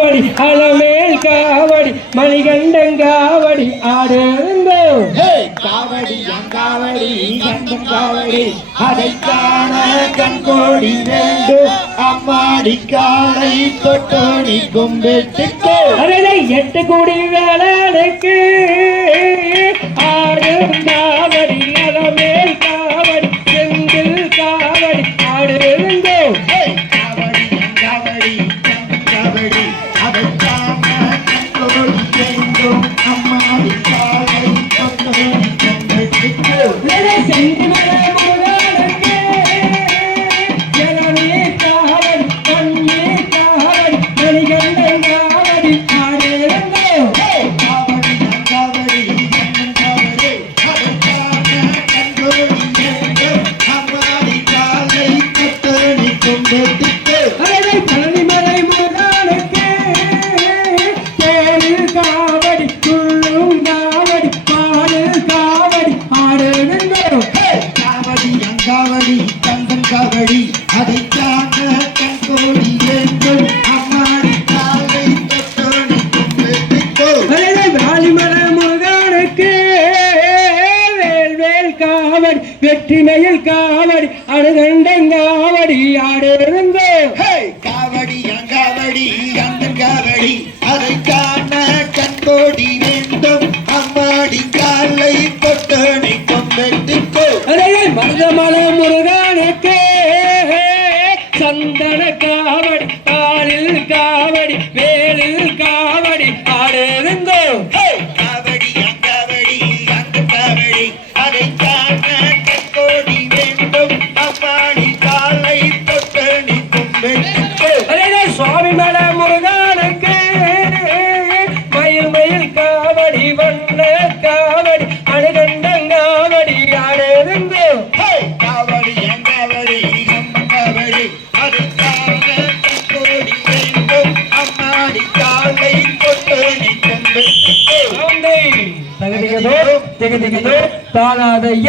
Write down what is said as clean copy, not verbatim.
காவடி அலமேல் காவடி மணிகண்டங்காவடி ஆடுங்கோ காவடி அங்காவடி கண்டம் காவடி அதை காண கண்கோடி வேண்டும் அம்மாடி காலை தொட்டோடி கும்பிட்டுக்கு அதை 8 கோடி வேளாளுக்கு ஆடும் காவடி அலமேல் காவடி செந்தில் காவடி ஆடுங்கோ காவடி அங்காவடி கண்டம் காவடி அதை காண கண்கோடி வேண்டும் அம்மாடி காலை தொட்டோடி கும்பிட்டுக்கு காவடி கந்தன் காவடி அதை காண கண்கோடி வேண்டும் அம்மாடி காலை தொட்டோடி கும்பிட்டுக்கோ வாலிமர முருகனுக்கு வேல் காவடி வெற்றிமையில் காவடி அணுகண்டங்காவடி ஆடுங்கோ காவடி அங்காவடி கந்தன் காவடி அதை காண கண்கோடி வேண்டும் அம்மாடி காலை தொட்டோடி கும்பிட்டுக்கோ மருதமல முருகனுக்கு சந்தன காவடி காலில் காவடி வேலில் காவடி ஆடுங்கோ காவடி அங்காவடி அந்த காவடி அதை காண கண்கோடி வேண்டும் அம்மாடி காலை தொட்டணி கும்பிட்டுக்கோ சுவாமி மல முருகனுக்கு மயில் மயில் காவடி வண்ண காவடி அணுகண்டங்காவடி ஆடுங்கோ காவடி அங்காவடி காவடி அதை காண கண்கோடி வேண்டும் அம்மாடி காலை தொட்டணி கும்பிட்டுக்கோ தகுதிகதோ தானாதைய